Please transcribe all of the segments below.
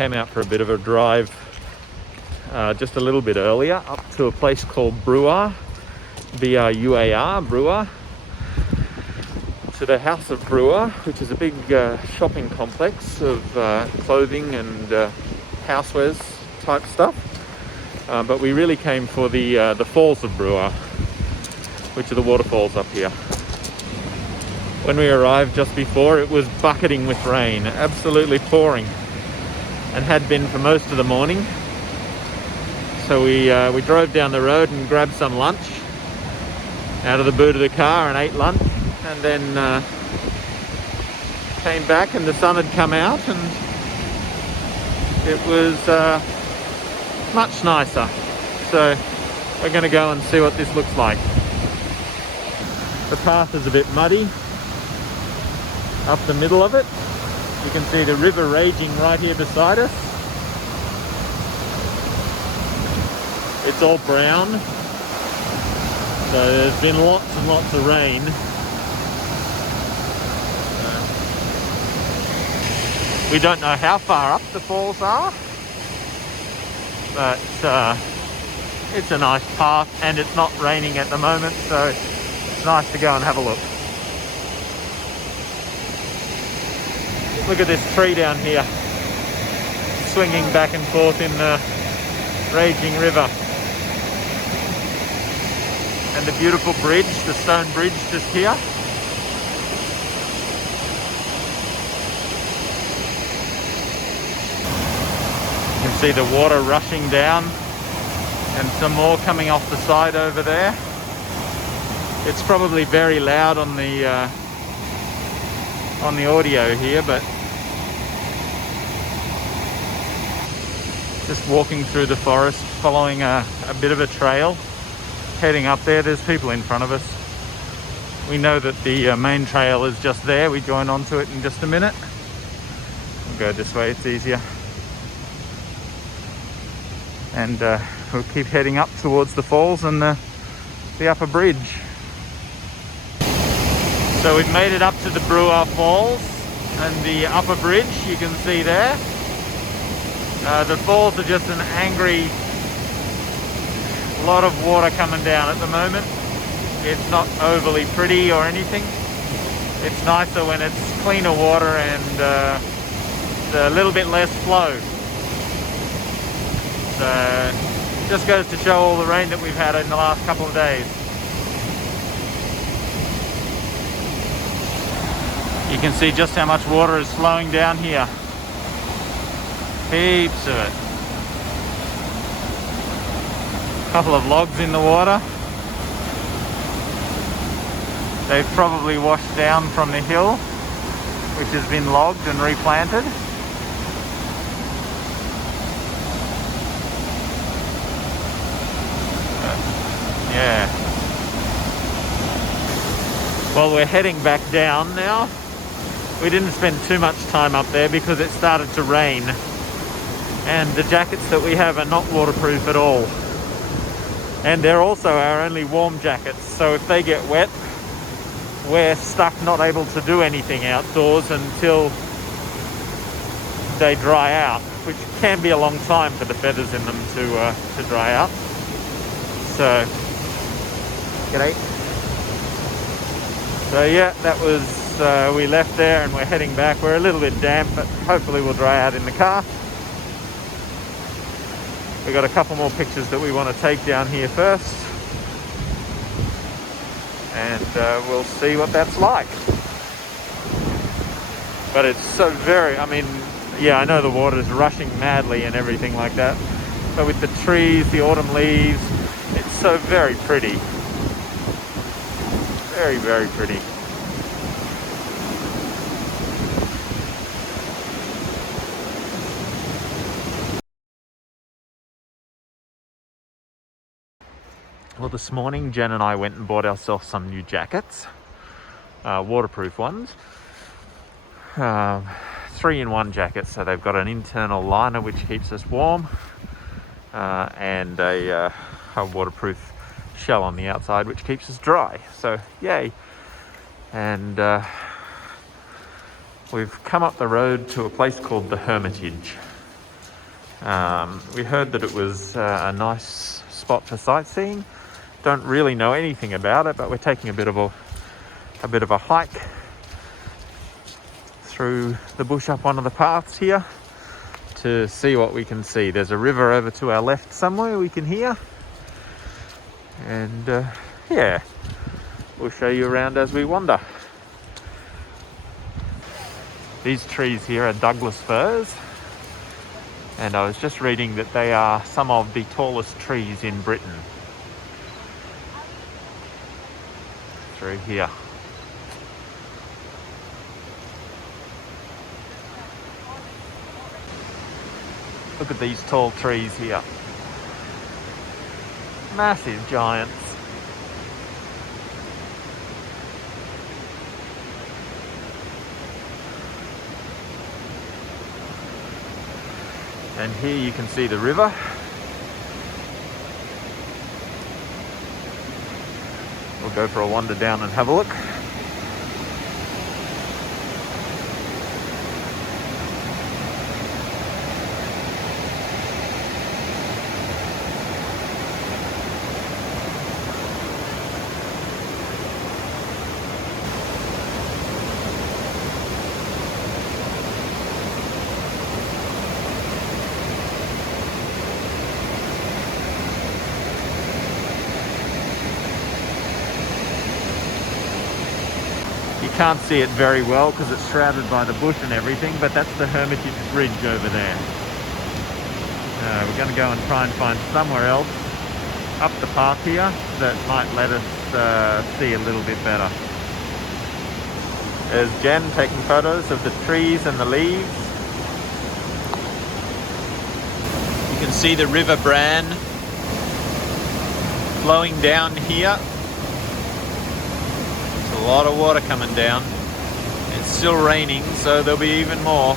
came out for a bit of a drive just a little bit earlier up to a place called Bruar, B-R-U-A-R, Bruar, to the House of Bruar, which is a big shopping complex of clothing and housewares type stuff. But we really came for the Falls of Bruar, which are the waterfalls up here. When we arrived just before, it was bucketing with rain, absolutely pouring, and had been for most of the morning. So we drove down the road and grabbed some lunch out of the boot of the car and ate lunch, and then came back and the sun had come out and it was much nicer. So we're going to go and see what this looks like. The path is a bit muddy up the middle of it. You can see the river raging right here beside us. It's all brown, so there's been lots and lots of rain. We don't know how far up the falls are, but it's a nice path and it's not raining at the moment, so it's nice to go and have a look. Look at this tree down here, swinging back and forth in the raging river. And the beautiful bridge, the stone bridge just here. You can see the water rushing down and some more coming off the side over there. It's probably very loud on the audio here, but just walking through the forest, following a bit of a trail, heading up there. There's people in front of us. We know that the main trail is just there. We join onto it in just a minute. We'll go this way, it's easier. And we'll keep heading up towards the falls and the upper bridge. So we've made it up to the Bruar Falls and the upper bridge, you can see there. The falls are just an angry lot of water coming down at the moment. It's not overly pretty or anything. It's nicer when it's cleaner water and a little bit less flow. So just goes to show all the rain that we've had in the last couple of days. You can see just how much water is flowing down here. Heaps of it. A couple of logs in the water. They've probably washed down from the hill, which has been logged and replanted. Yeah. Well, we're heading back down now. We didn't spend too much time up there because it started to rain. And the jackets that we have are not waterproof at all. And they're also our only warm jackets. So if they get wet, we're stuck not able to do anything outdoors until they dry out, which can be a long time for the feathers in them to dry out. So, g'day. So yeah, that was, we left there and we're heading back. We're a little bit damp, but hopefully we'll dry out in the car. We've got a couple more pictures that we want to take down here first. And we'll see what that's like. But it's so very, I mean, yeah, I know the water's rushing madly and everything like that. But with the trees, the autumn leaves, it's so very pretty. Very, very pretty. Well, this morning, Jen and I went and bought ourselves some new jackets, waterproof ones. 3-in-1 jackets, so they've got an internal liner which keeps us warm, and a waterproof shell on the outside which keeps us dry. So, yay! And we've come up the road to a place called the Hermitage. We heard that it was a nice spot for sightseeing. Don't really know anything about it, but we're taking a bit of a hike through the bush up one of the paths here to see what we can see. There's a river over to our left somewhere we can hear, and yeah, we'll show you around as we wander. These trees here are Douglas firs, and I was just reading that they are some of the tallest trees in Britain. Through here. Look at these tall trees here. Massive giants. And here you can see the river. We'll go for a wander down and have a look. You can't see it very well because it's shrouded by the bush and everything, but that's the Hermitage Bridge over there. We're going to go and try and find somewhere else up the path here that might let us see a little bit better. There's Jen taking photos of the trees and the leaves. You can see the River Bran flowing down here. A lot of water coming down. It's still raining, so there'll be even more.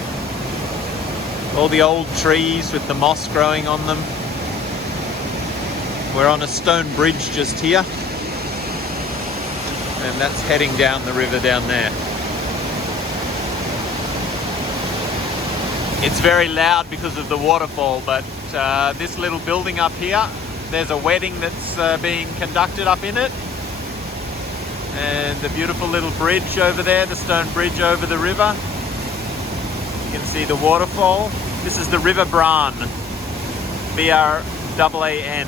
All the old trees with the moss growing on them. We're on a stone bridge just here, and that's heading down the river down there. It's very loud because of the waterfall, but this little building up here, there's a wedding that's being conducted up in it. And the beautiful little bridge over there, the stone bridge over the river. You can see the waterfall. This is the River Bran, B-R-A-A-N.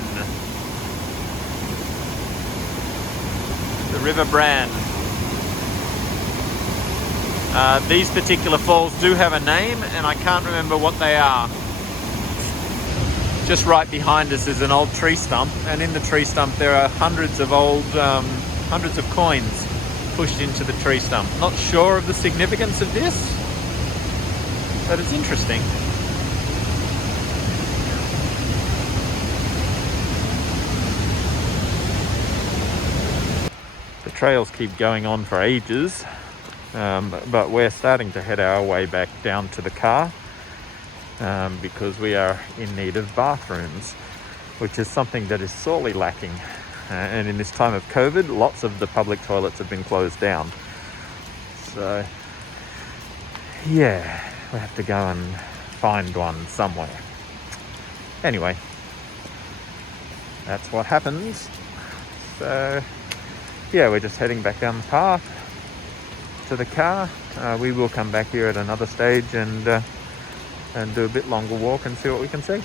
The River Bran. These particular falls do have a name, and I can't remember what they are. Just right behind us is an old tree stump, and in the tree stump there are hundreds of coins pushed into the tree stump. Not sure of the significance of this, but it's interesting. The trails keep going on for ages, but we're starting to head our way back down to the car because we are in need of bathrooms, which is something that is sorely lacking. And in this time of COVID, lots of the public toilets have been closed down. So, yeah, we have to go and find one somewhere. Anyway, that's what happens. So, yeah, we're just heading back down the path to the car. We will come back here at another stage and do a bit longer walk and see what we can see.